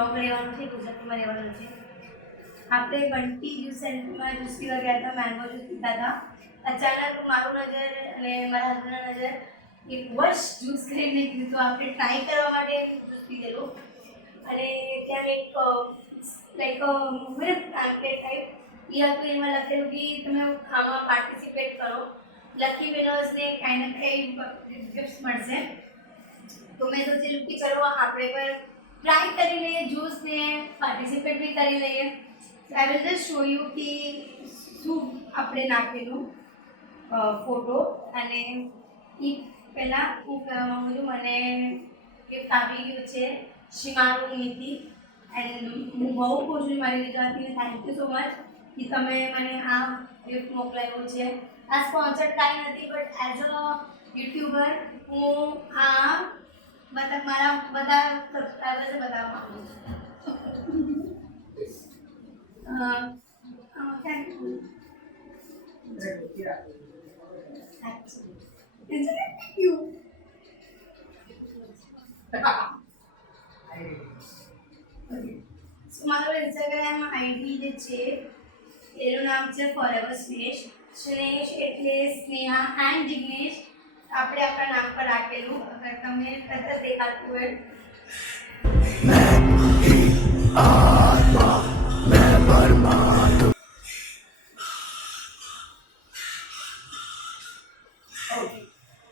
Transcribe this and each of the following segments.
Blog લેવાનો છે, ગુજરાતીમાં લેવાનો છે. આપણે બંટી જ્યુસ સેન્ટરમાં જ્યુસ પીવા ગયા હતા, મેંગો જ્યુસ પીતા હતા. અચાનક મારું નજર અને મારા હસબન્ડના નજર એક વર્ષ જ્યુસ ખરીદને કીધું, તો આપણે ટ્રાય કરવા માટે જ્યુસ પીધેલું. અને ત્યાં એક લાઈક પેમ્પલેટ ટાઈપ એ હતું, એમાં લખેલું કે તમે આમાં પાર્ટિસિપેટ કરો, લકી વિનર્સને કાંઈ ને કંઈ ગિફ્ટ્સ મળશે. તો મેં સોચેલું કે ચલો આપણે પણ ટ્રાય કરી લઈએ જ્યુસને, પાર્ટિસિપેટ બી કરી લઈએ. I will just show you કે શું આપણે નાખેલું ફોટો. અને એ પહેલાં હું કહેવા માગું છું, મને ગિફ્ટ આવી ગયું છે શિમારુનીથી. એન્ડ હું બહુ ખુશ છું મારી ગુજરાતીને. થેન્ક યુ સો મચ કે તમે મને આ ગિફ્ટ મોકલાવ્યું છે. આ સ્પોન્સર્ડ કાંઈ નથી, બટ એઝ અ યુટ્યુબર હું આ મારા બધા સબસ્ક્રાઈબર્સને બતાવવા માગું છું. Thank you. Actually, isn't it cute? So, મારો ઇન્સ્ટાગ્રામ આઈડી જે છે એનું નામ છે ફોરએવર સ્નેશ. સ્નેશ એટલે સ્નેહા એન્ડ જિગ્નેશ આપણે આપણા નામ પર રાખેલું. અગર તમને કદાચ દેખાતું હોય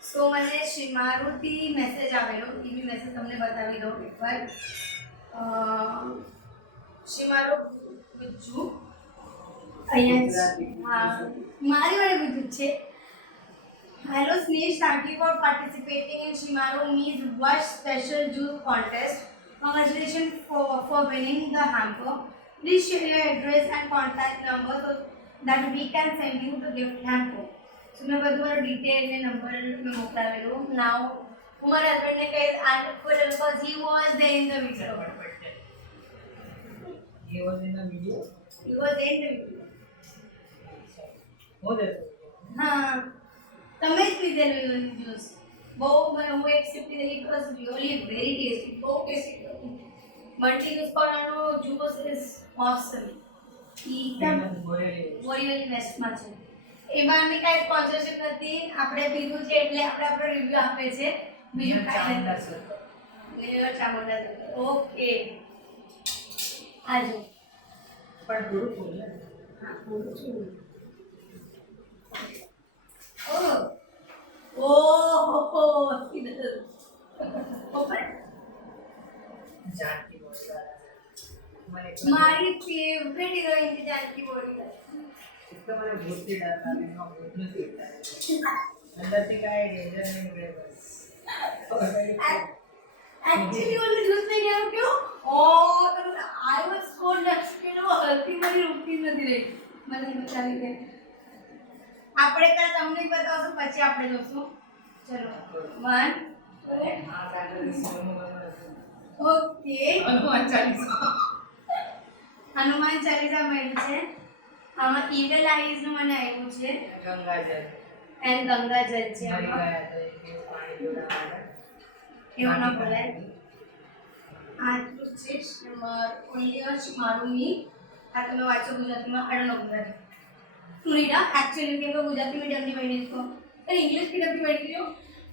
સો મને શિમારુથી મેસેજ આવેલો, એ બી મેસેજ તમને બતાવી દઉં એકવાર. શિમારુ ગુજ્જુ અહીંયા હા મારી વાળી ગુજ્જુ છે. હેલો સ્નેશ, thank you for participating in Shimaru Me's Wash Special Juice Contest. Congratulations for winning the hamper. Please share your address and contact number so that we can send you the gift hamper. So મેં બધું મારો detail ને number મેં મોકલાવેલું. નાઉ હું મારા હસબન્ડને કહીશ આને ખોલ, because he was there in the video. He was in the video? He was in the video. What is it? હા તમે જ પીધેલું જ્યુસ. બહુ હું એક સિપ પીધેલી. It was really very tasty, બહુ ટેસ્ટી હતું. બંટી જ્યુસ કોર્નરનો જ્યુસ ઇઝ ઓસમ. એકદમ વોરિયલી બેસ્ટમાં છે. એમાં અમે કાંઈ સ્પોન્સરશિપ નથી, આપણે પીધું છે એટલે આપણે આપણો રિવ્યુ આપે છે, બીજું કાંઈ નથી. ચામુંડા. ઓકે આજો પણ થોડું બોલે. હા બોલું છું. ઓહો જાનકી બોડીવાલા મને મારી ફેવરેટ હિરોઈન છે જાનકી બોડીવાલા. એક તો મને ભૂતથી ડર લાગે, એનો ભૂત નથી અંદરથી કાંઈ ડેન્જર નહીં નીકળે બસ. एक्चुअली ओनली जूस में क्या क्यों ओ आई वाज सो नेक्स्ट हल्की मारी रुकती નથી રહી. મને બચાવી દે. આપણે કાલ તમને બતાવશું, પછી આપણે જોશું. ચલો 1 હા કાલે સોનું ઓકે. હનુમાન ચાલીસા મળ્યું છે. આમાં ઈવલ આઈઝ નું મને આવ્યું છે ગંગાજળ એન્ડ ગંગાજળ છે. મરી આમાં ગયા તો એક પાણી જોડાવાના એવું ના બોલાય. આ છે ઓનલી શિમારુની. આ તમે વાંચો ગુજરાતીમાં, અડનો ગુજરાતી. સુનીડા एक्चुअली કે ગુજરાતી મીડિયમ ની બની તો અરે ઇંગ્લિશ મીડિયમ ની બની જો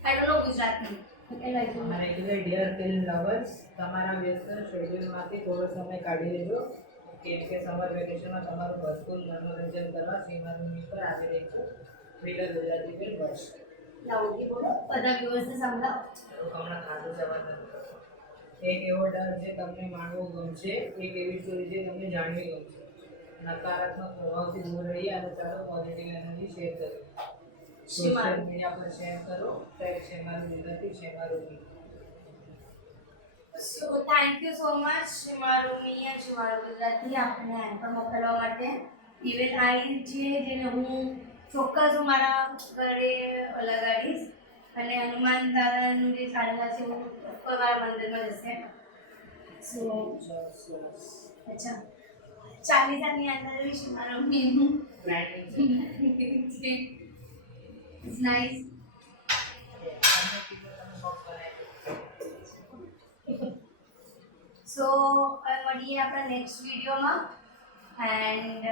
આઈ ડોન્ટ નો ગુજરાતી. મને કીધું ડિયર ફિલ્મ લવર્સ, તમારા વ્યસ્ત શેડ્યુલમાંથી થોડો સમય કાઢી લેજો, કેમ કે સમર વેકેશનમાં તમારું ભરપૂર મનોરંજન કરવા શ્રીમાનની પર આવી રહી છું. થ્રિલર ગુજરાતી ફિલ્મ વર્ષ લાઉડલી બોલો, બધા વ્યુઅર્સને સંભળાવો. હમણાં ખાધું જવા નથી કરતો. એક એવો ડર જે તમને માણવો ગમશે, એક એવી સ્ટોરી જે તમને જાણવી ગમશે. નકારાત્મક પ્રભાવથી દૂર રહીએ અને ચાલો પોઝિટિવ એનર્જી શેર કરીએ. સોશિયલ મીડિયા પર શેર કરો. ટેગ છે મારું ગુજરાતી છે મારું. So thank you so much શિમારુની અને શિમારુ ગુજરાતી આપણને એન પર મોકલવા માટે. ઇવન આઈ છે જેને હું ચોક્કસ હું મારા ઘરે લગાડીશ. અને હનુમાન દાદાનું જે ચાલેલા છે હું મારા મંદિરમાં જશે. સો અચ્છા ચાલીસાની અંદર બી શિમારુનું બ્રાન્ડિંગ છે. It's nice. સો મળીએ આપણા નેક્સ્ટ વિડીયોમાં and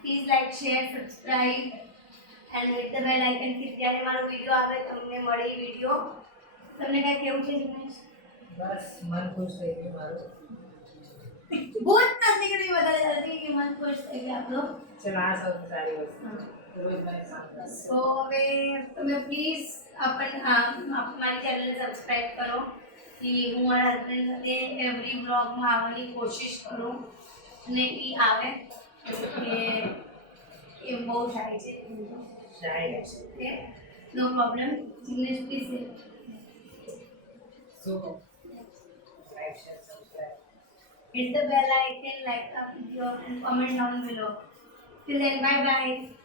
please like share subscribe and with the bell icon કે જ્યારે મારો વિડીયો આવે તમને મળે વિડીયો. તમને કાંઈ કેવું છે જીગ્નેશ? બસ મન ખુશ થઈ ગયું મારું. બહુ જ નથી કરી વધારે જલ્દી કે મન ખુશ થઈ ગયા આપણો. ચલ આ સૌથી સારી વસ્તુ રોજ મને કામ કરે. સો હવે તમે પ્લીઝ મારી ચેનલને સબસ્ક્રાઈબ કરો કે હું મારા હસબન્ડ સાથે એવરી બ્લોગમાં આવવાની કોશિશ કરું અને એ આવે કે એ બહુ થાય છે શાયદ okay no problem. Jignesh please so like share subscribe. hit the bell icon, like the video and comment down below. Till then, bye bye.